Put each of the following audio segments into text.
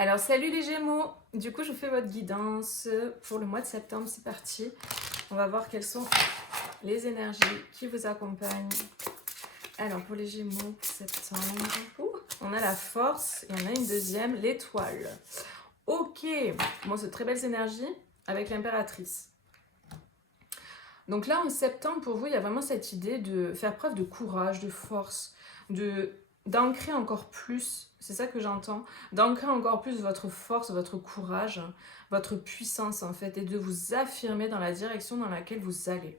Alors salut les Gémeaux, du coup je vous fais votre guidance pour le mois de septembre, c'est parti. On va voir quelles sont les énergies qui vous accompagnent. Alors pour les Gémeaux, septembre, on a la force et on a une deuxième, l'étoile. Ok, bon c'est très belles énergies avec l'impératrice. Donc là en septembre pour vous, il y a vraiment cette idée de faire preuve de courage, de force, d'ancrer encore plus, c'est ça que j'entends, d'ancrer encore plus votre force, votre courage, votre puissance en fait, et de vous affirmer dans la direction dans laquelle vous allez.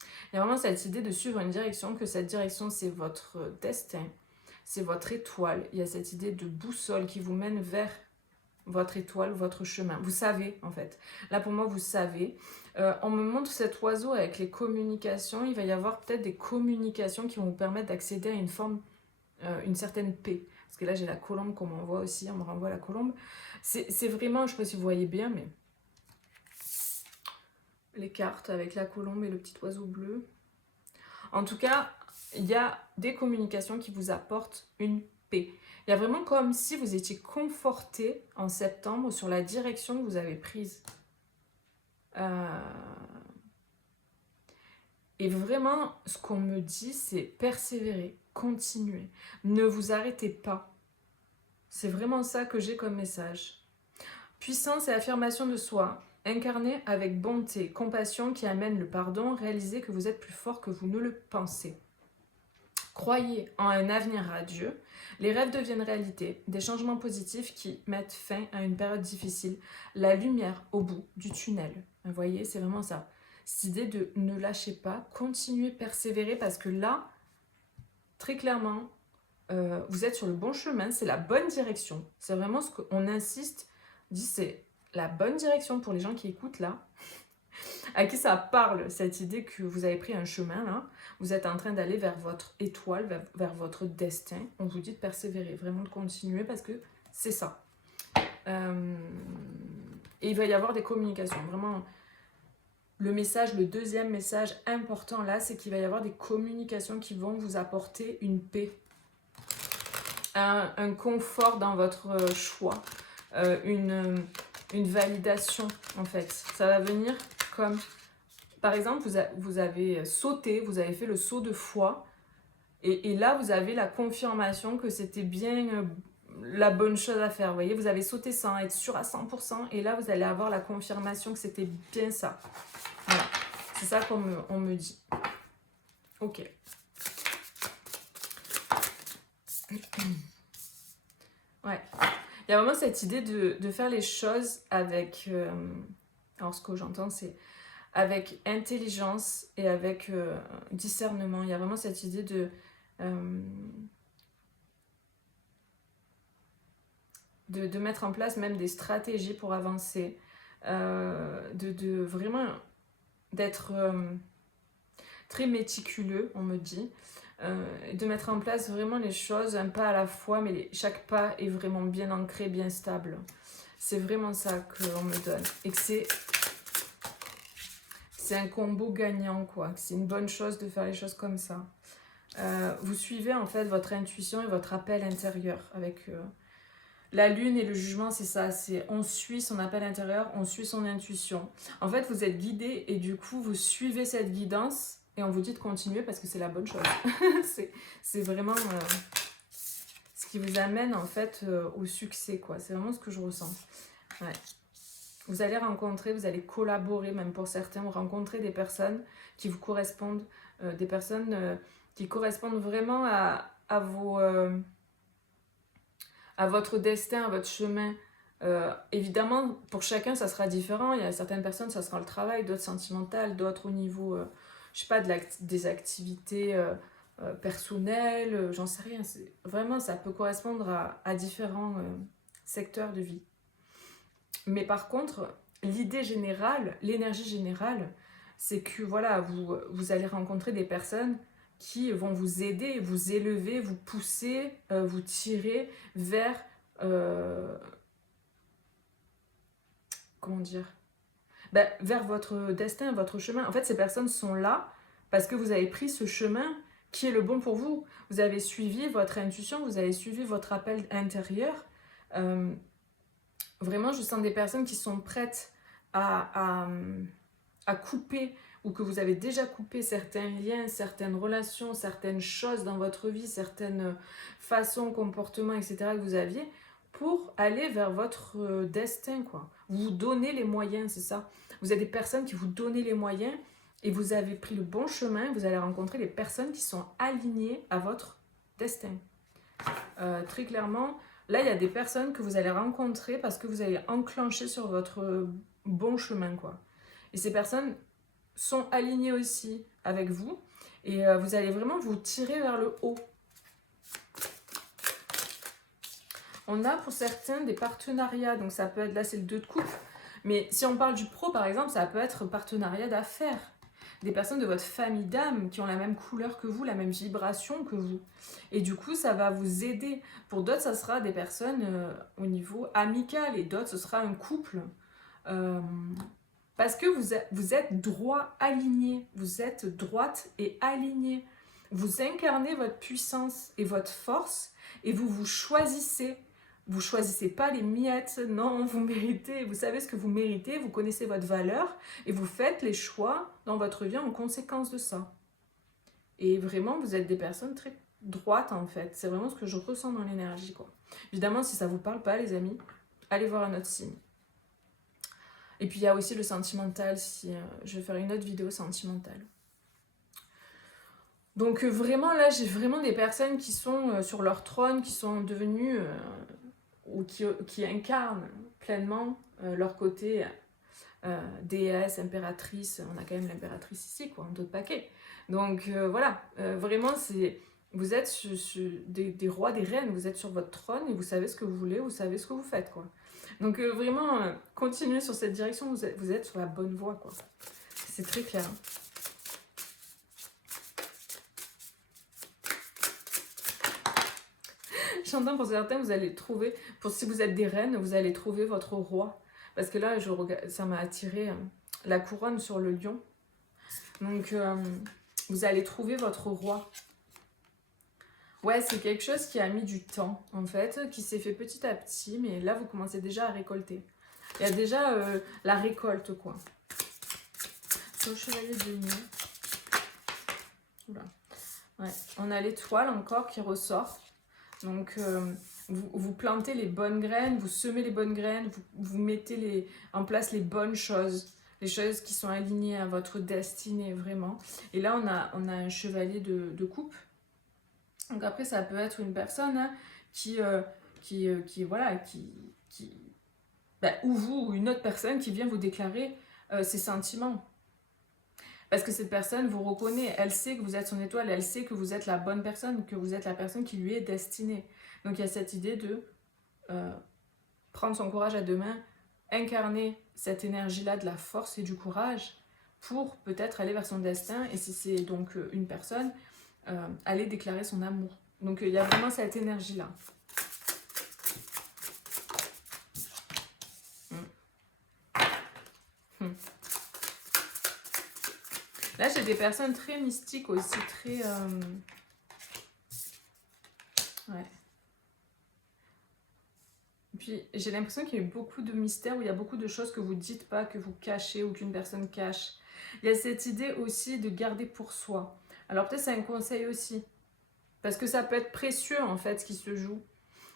Il y a vraiment cette idée de suivre une direction, que cette direction c'est votre destin, c'est votre étoile. Il y a cette idée de boussole qui vous mène vers votre étoile, votre chemin. Vous savez en fait. Là pour moi vous savez. On me montre cet oiseau avec les communications. Il va y avoir peut-être des communications qui vont vous permettre d'accéder à une forme une certaine paix. Parce que là, j'ai la colombe qu'on m'envoie aussi, on me renvoie la colombe. C'est vraiment, je ne sais pas si vous voyez bien, mais les cartes avec la colombe et le petit oiseau bleu. En tout cas, il y a des communications qui vous apportent une paix. Il y a vraiment comme si vous étiez conforté en septembre sur la direction que vous avez prise. Et vraiment, ce qu'on me dit, c'est persévérer, continuer, ne vous arrêtez pas. C'est vraiment ça que j'ai comme message. Puissance et affirmation de soi, incarnée avec bonté, compassion qui amène le pardon, réalisez que vous êtes plus fort que vous ne le pensez. Croyez en un avenir radieux, les rêves deviennent réalité, des changements positifs qui mettent fin à une période difficile, la lumière au bout du tunnel. Vous voyez, c'est vraiment ça. Cette idée de ne lâchez pas, continuez, persévérer, parce que là, très clairement, vous êtes sur le bon chemin, c'est la bonne direction. C'est vraiment ce qu'on insiste, dit c'est la bonne direction pour les gens qui écoutent là, à qui ça parle, cette idée que vous avez pris un chemin là, vous êtes en train d'aller vers votre étoile, vers votre destin. On vous dit de persévérer, vraiment de continuer parce que c'est ça. Et il va y avoir des communications, vraiment. Le message, le deuxième message important là, c'est qu'il va y avoir des communications qui vont vous apporter une paix. Un confort dans votre choix, une validation en fait. Ça va venir comme, par exemple, vous avez sauté, vous avez fait le saut de foi, et là vous avez la confirmation que c'était bien la bonne chose à faire. Vous voyez, vous avez sauté sans être sûr à 100%, et là vous allez avoir la confirmation que c'était bien ça. Voilà, c'est ça qu'on me dit. Ok. Ouais. Il y a vraiment cette idée de faire les choses avec... alors ce que j'entends, c'est avec intelligence et avec discernement. Il y a vraiment cette idée de mettre en place même des stratégies pour avancer. De vraiment d'être très méticuleux, on me dit. De mettre en place vraiment les choses un pas à la fois, mais chaque pas est vraiment bien ancré, bien stable. C'est vraiment ça qu'on me donne. Et que c'est un combo gagnant, quoi. C'est une bonne chose de faire les choses comme ça. Vous suivez en fait votre intuition et votre appel intérieur. Avec la lune et le jugement, c'est ça. On suit son appel intérieur, on suit son intuition. En fait, vous êtes guidé et du coup, vous suivez cette guidance. Et on vous dit de continuer parce que c'est la bonne chose. c'est vraiment ce qui vous amène en fait au succès, quoi. C'est vraiment ce que je ressens. Ouais. Vous allez rencontrer, vous allez collaborer, même pour certains, vous rencontrez des personnes qui vous correspondent, des personnes qui correspondent vraiment à votre destin, à votre chemin. Évidemment, pour chacun, ça sera différent. Il y a certaines personnes, ça sera le travail, d'autres sentimentales, d'autres au niveau... je sais pas, des activités personnelles, j'en sais rien. Vraiment, ça peut correspondre à différents secteurs de vie. Mais par contre, l'idée générale, l'énergie générale, c'est que voilà, vous allez rencontrer des personnes qui vont vous aider, vous élever, vous pousser, vous tirer vers... comment dire, vers votre destin, votre chemin. En fait, ces personnes sont là parce que vous avez pris ce chemin qui est le bon pour vous. Vous avez suivi votre intuition, vous avez suivi votre appel intérieur. Vraiment, je sens des personnes qui sont prêtes à couper, ou que vous avez déjà coupé certains liens, certaines relations, certaines choses dans votre vie, certaines façons, comportements, etc. que vous aviez, pour aller vers votre destin, quoi. Vous donnez les moyens, c'est ça. Vous êtes des personnes qui vous donnent les moyens et vous avez pris le bon chemin, vous allez rencontrer les personnes qui sont alignées à votre destin. Très clairement, là, il y a des personnes que vous allez rencontrer parce que vous allez enclencher sur votre bon chemin, quoi. Et ces personnes sont alignées aussi avec vous et vous allez vraiment vous tirer vers le haut. On a pour certains des partenariats, donc ça peut être, là c'est le 2 de coupe, mais si on parle du pro par exemple, ça peut être partenariat d'affaires. Des personnes de votre famille d'âme qui ont la même couleur que vous, la même vibration que vous. Et du coup, ça va vous aider. Pour d'autres, ça sera des personnes au niveau amical et d'autres, ce sera un couple. Parce que vous êtes droit aligné, vous êtes droite et alignée. Vous incarnez votre puissance et votre force et vous vous choisissez. Vous choisissez pas les miettes, non, vous méritez, vous savez ce que vous méritez, vous connaissez votre valeur et vous faites les choix dans votre vie en conséquence de ça. Et vraiment, vous êtes des personnes très droites en fait. C'est vraiment ce que je ressens dans l'énergie, quoi. Évidemment, si ça vous parle pas, les amis, allez voir un autre signe. Et puis il y a aussi le sentimental, si je vais faire une autre vidéo sentimentale. Donc vraiment là, j'ai vraiment des personnes qui sont sur leur trône, qui sont devenues ou qui incarnent pleinement leur côté déesse, impératrice. On a quand même l'impératrice ici, quoi, en d'autres paquets. Donc voilà, vraiment vous êtes des rois, des reines, vous êtes sur votre trône et vous savez ce que vous voulez, vous savez ce que vous faites, quoi. Donc vraiment, continuez sur cette direction, vous êtes sur la bonne voie, quoi. C'est très clair. J'entends pour certains, vous allez trouver, si vous êtes des reines, vous allez trouver votre roi. Parce que là, ça m'a attiré la couronne sur le lion. Donc, vous allez trouver votre roi. Ouais, c'est quelque chose qui a mis du temps, en fait, qui s'est fait petit à petit, mais là, vous commencez déjà à récolter. Il y a déjà la récolte, quoi. C'est au chevalier de denier. Oula. Ouais, on a l'étoile encore qui ressort. Donc, vous plantez les bonnes graines, vous semez les bonnes graines, vous mettez en place les bonnes choses, les choses qui sont alignées à votre destinée, vraiment. Et là, on a un chevalier de coupe. Donc après, ça peut être une personne hein, ou vous, ou une autre personne qui vient vous déclarer ses sentiments. Parce que cette personne vous reconnaît, elle sait que vous êtes son étoile, elle sait que vous êtes la bonne personne, que vous êtes la personne qui lui est destinée. Donc il y a cette idée de prendre son courage à deux mains, incarner cette énergie-là de la force et du courage pour peut-être aller vers son destin. Et si c'est donc une personne, aller déclarer son amour. Donc il y a vraiment cette énergie-là. Là, j'ai des personnes très mystiques aussi, très... Ouais. Et puis, j'ai l'impression qu'il y a eu beaucoup de mystères, où il y a beaucoup de choses que vous ne dites pas, que vous cachez, ou qu'une personne cache. Il y a cette idée aussi de garder pour soi. Alors peut-être c'est un conseil aussi, parce que ça peut être précieux en fait ce qui se joue.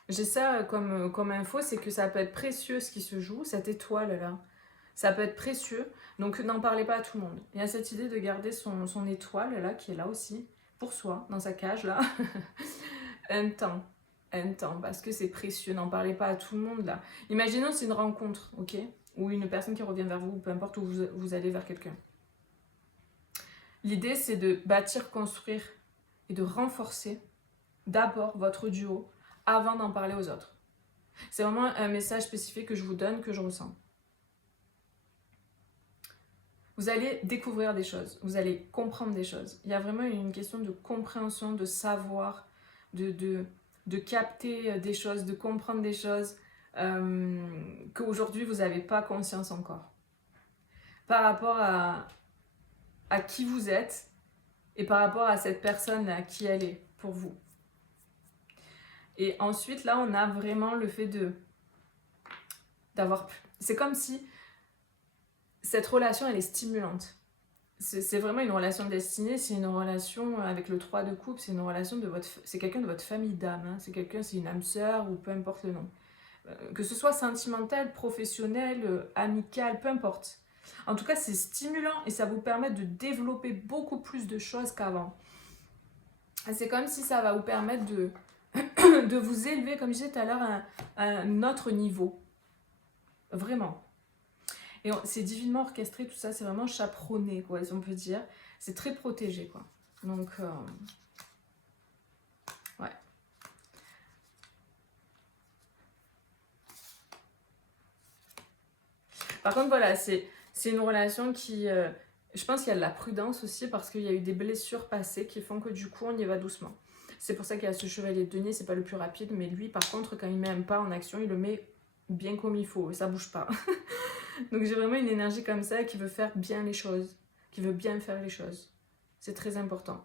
J'ai ça comme info, c'est que ça peut être précieux ce qui se joue, cette étoile-là. Ça peut être précieux, donc n'en parlez pas à tout le monde. Il y a cette idée de garder son étoile là, qui est là aussi, pour soi, dans sa cage là, un temps, parce que c'est précieux, n'en parlez pas à tout le monde là. Imaginons c'est une rencontre, ok, ou une personne qui revient vers vous, peu importe où vous allez vers quelqu'un. L'idée c'est de bâtir, construire et de renforcer d'abord votre duo avant d'en parler aux autres. C'est vraiment un message spécifique que je vous donne, que je ressens. Vous allez découvrir des choses, vous allez comprendre des choses. Il y a vraiment une question de compréhension, de savoir, de capter des choses, de comprendre des choses qu'aujourd'hui vous n'avez pas conscience encore. Par rapport à qui vous êtes et par rapport à cette personne à qui elle est pour vous. Et ensuite, là, on a vraiment le fait C'est comme si cette relation, elle est stimulante. C'est vraiment une relation de destinée, c'est une relation avec le 3 de coupe, c'est une relation c'est quelqu'un de votre famille d'âme, hein. C'est une âme sœur ou peu importe le nom. Que ce soit sentimental, professionnel, amical, peu importe. En tout cas, c'est stimulant et ça vous permet de développer beaucoup plus de choses qu'avant. C'est comme si ça va vous permettre de vous élever, comme je disais tout à l'heure, à un autre niveau. Vraiment. Et c'est divinement orchestré, tout ça, c'est vraiment chaperonné, quoi, si on peut dire. C'est très protégé, quoi. Donc, ouais. Par contre, voilà, c'est une relation qui... je pense qu'il y a de la prudence aussi, parce qu'il y a eu des blessures passées qui font que du coup, on y va doucement. C'est pour ça qu'il y a ce chevalier de denier, c'est pas le plus rapide, mais lui, par contre, quand il met un pas en action, il le met bien comme il faut, ça bouge pas. Donc j'ai vraiment une énergie comme ça qui veut faire bien les choses, qui veut bien faire les choses. C'est très important.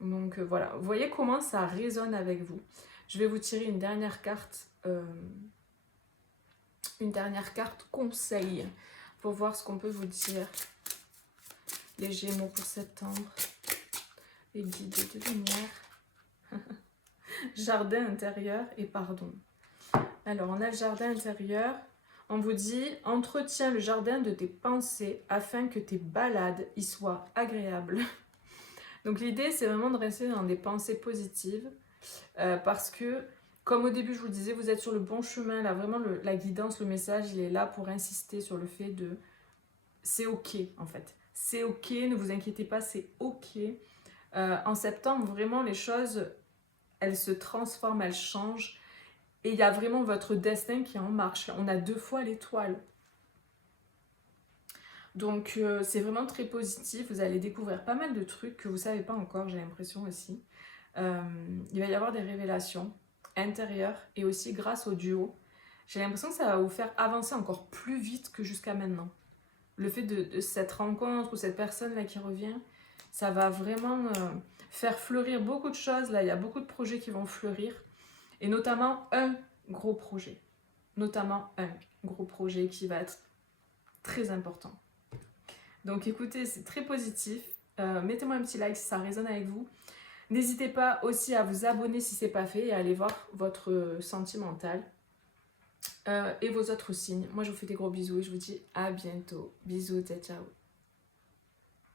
Donc voilà, vous voyez comment ça résonne avec vous. Je vais vous tirer une dernière carte conseil pour voir ce qu'on peut vous dire. Les Gémeaux pour septembre, les guides de lumière, jardin intérieur et pardon. Alors on a le jardin intérieur. On vous dit, entretiens le jardin de tes pensées afin que tes balades y soient agréables. Donc l'idée, c'est vraiment de rester dans des pensées positives parce que, comme au début, je vous le disais, vous êtes sur le bon chemin. Là, vraiment, la guidance, le message, il est là pour insister sur le fait de... C'est OK, en fait. C'est OK, ne vous inquiétez pas, c'est OK. En septembre, vraiment, les choses, elles se transforment, elles changent. Et il y a vraiment votre destin qui est en marche. On a 2 fois l'étoile. Donc c'est vraiment très positif. Vous allez découvrir pas mal de trucs que vous ne savez pas encore, j'ai l'impression aussi. Il va y avoir des révélations intérieures et aussi grâce au duo. J'ai l'impression que ça va vous faire avancer encore plus vite que jusqu'à maintenant. Le fait de cette rencontre ou cette personne-là qui revient, ça va vraiment faire fleurir beaucoup de choses. Là, il y a beaucoup de projets qui vont fleurir. Et notamment un gros projet. Notamment un gros projet qui va être très important. Donc écoutez, c'est très positif. Mettez-moi un petit like si ça résonne avec vous. N'hésitez pas aussi à vous abonner si ce n'est pas fait et à aller voir votre sentimental et vos autres signes. Moi, je vous fais des gros bisous et je vous dis à bientôt. Bisous, ciao, ciao.